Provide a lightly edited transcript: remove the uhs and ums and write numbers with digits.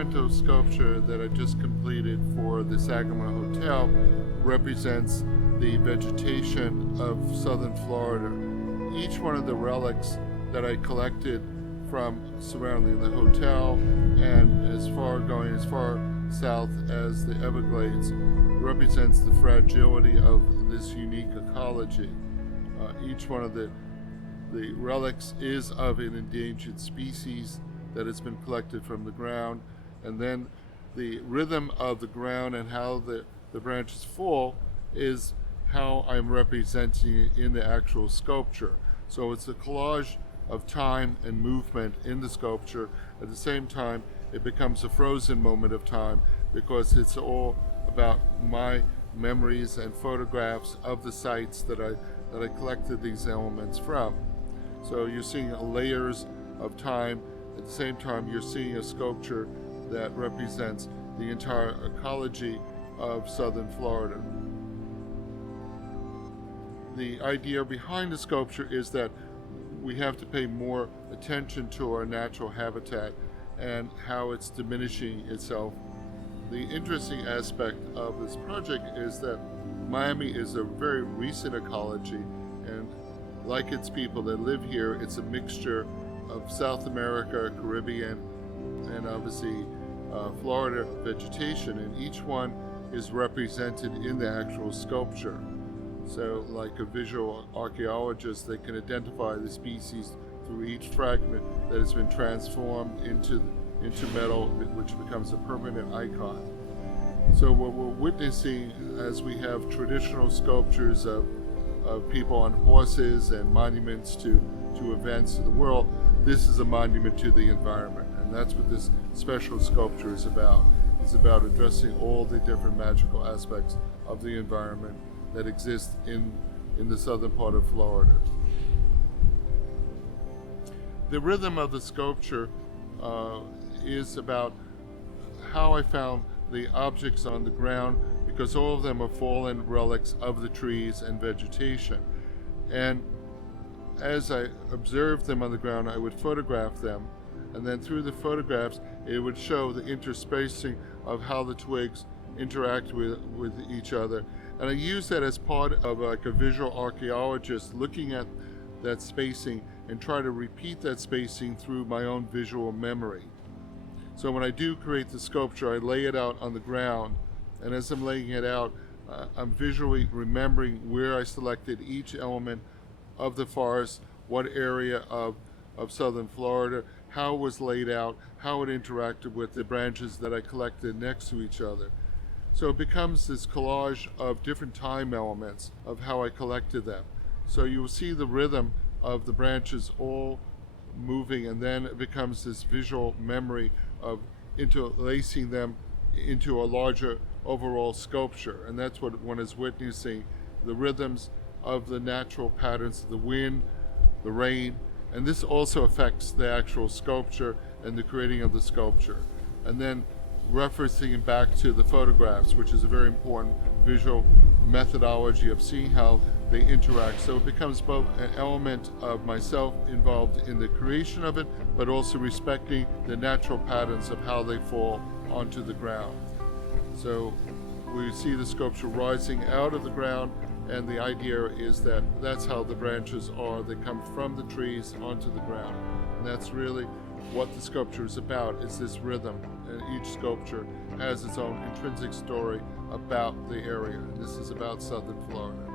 memento sculpture that I just completed for the Sagamore Hotel represents the vegetation of southern Florida. Each one of the relics that I collected from surrounding the hotel and going as far south as the Everglades represents the fragility of this unique ecology. Each one of the relics is of an endangered species that has been collected from the ground, and then the rhythm of the ground and how the branches fall is how I'm representing it in the actual sculpture. So it's a collage of time and movement in the sculpture. At the same time, it becomes a frozen moment of time because it's all about my memories and photographs of the sites that I collected these elements from. So you're seeing layers of time. At the same time, you're seeing a sculpture that represents the entire ecology of southern Florida. The idea behind the sculpture is that we have to pay more attention to our natural habitat and how it's diminishing itself. The interesting aspect of this project is that Miami is a very recent ecology, and like its people that live here, it's a mixture of South America, Caribbean, and obviously Florida vegetation, and each one is represented in the actual sculpture. So like a visual archaeologist, they can identify the species through each fragment that has been transformed into metal, which becomes a permanent icon. So what we're witnessing as we have traditional sculptures of people on horses and monuments to events of the world, this is a monument to the environment, and that's what this special sculpture is about. It's about addressing all the different magical aspects of the environment that exist in the southern part of Florida. The rhythm of the sculpture is about how I found the objects on the ground, because all of them are fallen relics of the trees and vegetation. And as I observed them on the ground, I would photograph them, and then through the photographs it would show the interspacing of how the twigs interact with each other. And I use that as part of like a visual archaeologist looking at that spacing and try to repeat that spacing through my own visual memory. So when I do create the sculpture, I lay it out on the ground, and as I'm laying it out, I'm visually remembering where I selected each element of the forest, what area of southern Florida, how it was laid out, how it interacted with the branches that I collected next to each other. So it becomes this collage of different time elements of how I collected them. So you will see the rhythm of the branches all moving, and then it becomes this visual memory of interlacing them into a larger overall sculpture. And that's what one is witnessing, the rhythms of the natural patterns of the wind, the rain, and this also affects the actual sculpture and the creating of the sculpture. And then referencing back to the photographs, which is a very important visual methodology of seeing how they interact. So it becomes both an element of myself involved in the creation of it, but also respecting the natural patterns of how they fall onto the ground. So we see the sculpture rising out of the ground, and the idea is that that's how the branches are. They come from the trees onto the ground. And that's really what the sculpture is about, is this rhythm. And each sculpture has its own intrinsic story about the area. This is about southern Florida.